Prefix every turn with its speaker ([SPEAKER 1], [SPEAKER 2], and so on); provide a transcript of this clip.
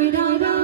[SPEAKER 1] we don't know.